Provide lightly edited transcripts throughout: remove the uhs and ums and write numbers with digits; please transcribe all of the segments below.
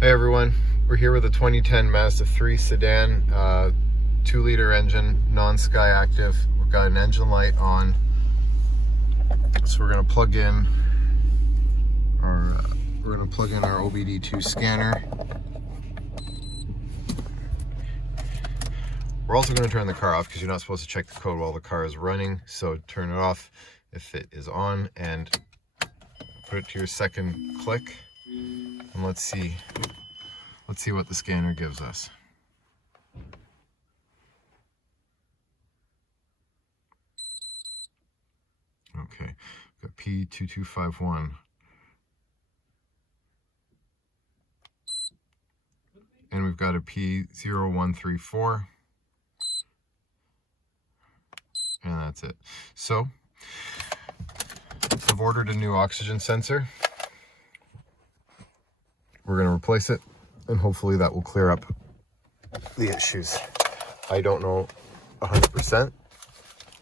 Hey everyone, we're here with a 2010 Mazda 3 sedan, 2-liter engine, non-sky active. We've got an engine light on, so we're going to plug in our OBD2 scanner. We're also going to turn the car off because you're not supposed to check the code while the car is running. So turn it off if it is on and put it to your second click, and let's see what the scanner gives us. Okay, got P2251. And we've got a P0134. And that's it. So, I've ordered a new oxygen sensor. We're going to replace it, and hopefully that will clear up the issues. I don't know 100%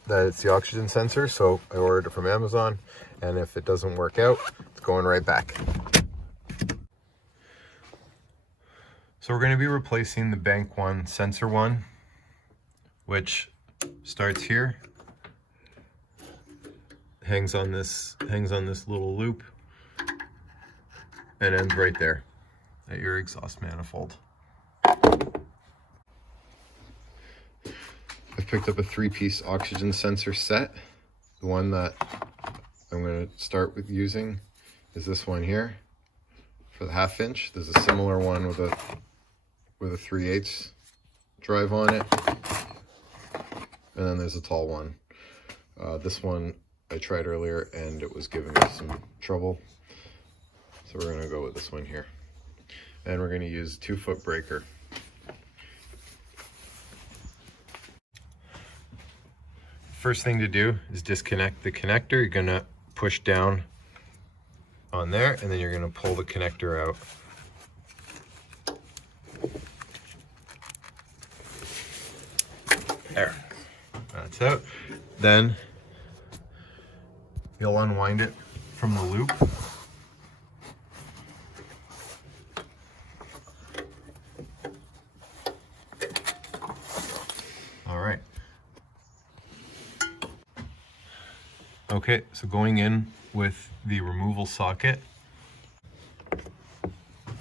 that it's the oxygen sensor, so I ordered it from Amazon, and if it doesn't work out, it's going right back. So we're going to be replacing the bank one, sensor one, which starts here, hangs on this little loop, and ends right there at your exhaust manifold. I've picked up a 3-piece oxygen sensor set. The one that I'm going to start with using is this one here for the 1/2 inch. There's a similar one with a 3/8 drive on it, and then there's a tall one. This one I tried earlier and it was giving me some trouble, so we're going to go with this one here, and we're going to use a 2-foot breaker. First thing to do is disconnect the connector. You're going to push down on there, and then you're going to pull the connector out. There, that's out. Then you'll unwind it from the loop. All right. Okay, so going in with the removal socket.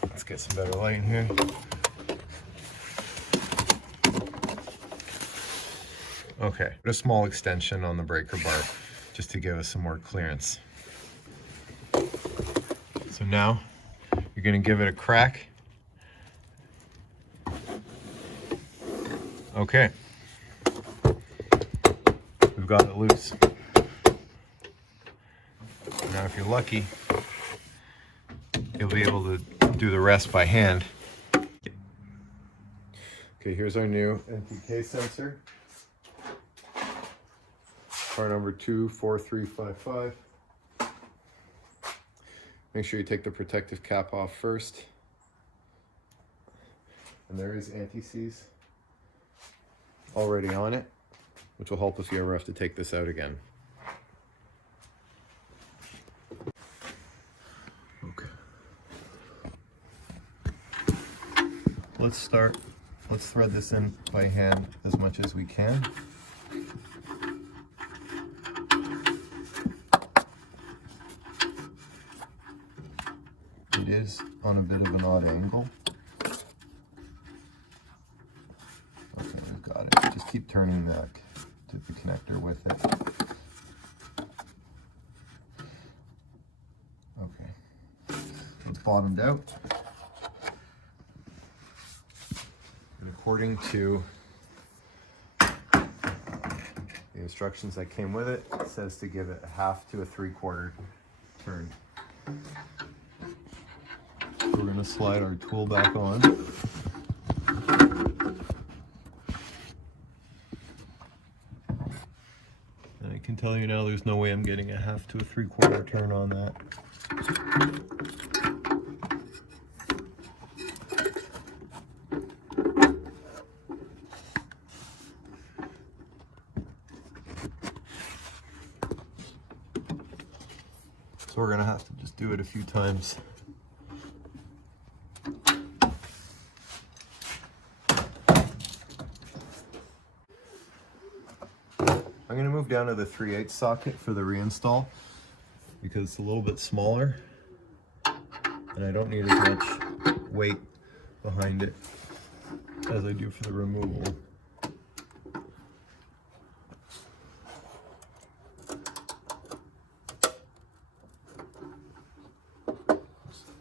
Let's get some better light in here. Okay, a small extension on the breaker bar just to give us some more clearance. So now you're going to give it a crack. Okay, we've got it loose. Now if you're lucky, you'll be able to do the rest by hand. Okay, here's our new NTK sensor. Car number 24355. Make sure you take the protective cap off first. And there is anti-seize already on it, which will help if you ever have to take this out again. Okay. Let's thread this in by hand as much as we can. It is on a bit of an odd angle. Okay, we've got it. Just keep turning the connector with it. Okay, it's bottomed out. And according to the instructions that came with it, it says to give it a 1/2 to a 3/4 turn. We're going to slide our tool back on. And I can tell you now there's no way I'm getting a 1/2 to a 3/4 turn on that. So we're going to have to just do it a few times. I'm going to move down to the 3/8 socket for the reinstall because it's a little bit smaller and I don't need as much weight behind it as I do for the removal.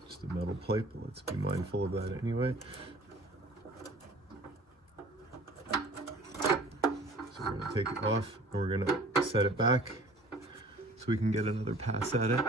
Just a metal plate, but let's be mindful of that anyway. So we're going to take it off and we're going to set it back so we can get another pass at it.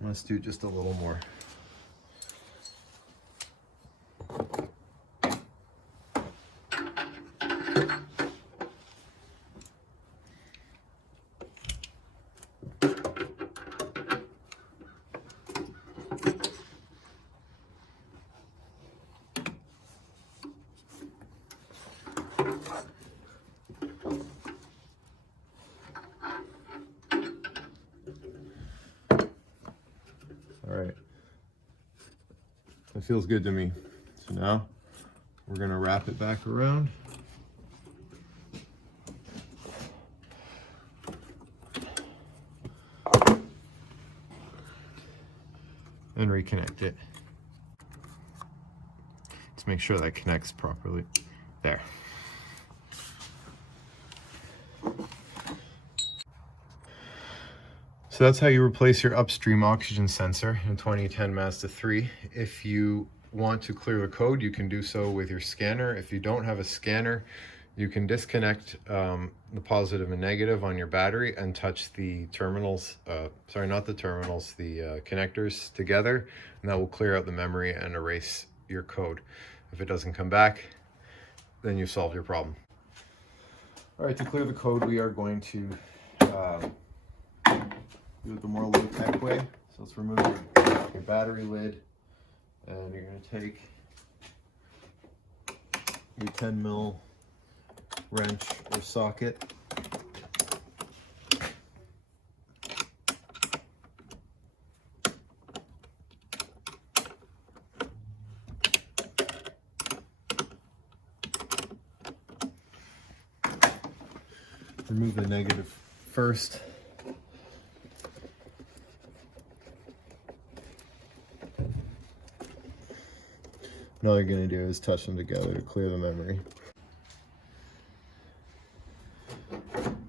Let's do just a little more. All right, that feels good to me. So now we're gonna wrap it back around. And reconnect it. Let's make sure that connects properly. There. So that's how you replace your upstream oxygen sensor in 2010 Mazda 3. If you want to clear the code, you can do so with your scanner. If you don't have a scanner, you can disconnect the positive and negative on your battery and touch the terminals, sorry, not the terminals, the connectors together, and that will clear out the memory and erase your code. If it doesn't come back, then you've solved your problem. All right, to clear the code, we are going to do it the more low-tech way. So let's remove your battery lid, and you're going to take your 10 mil wrench or socket. Remove the negative first. And all you're going to do is touch them together to clear the memory.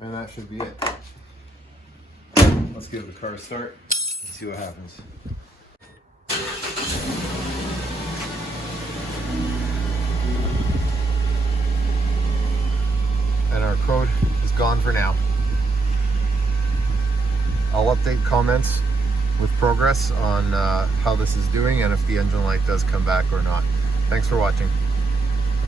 And that should be it. Let's give the car a start and see what happens. And our code is gone for now. I'll update comments with progress on how this is doing and if the engine light does come back or not. Thanks for watching.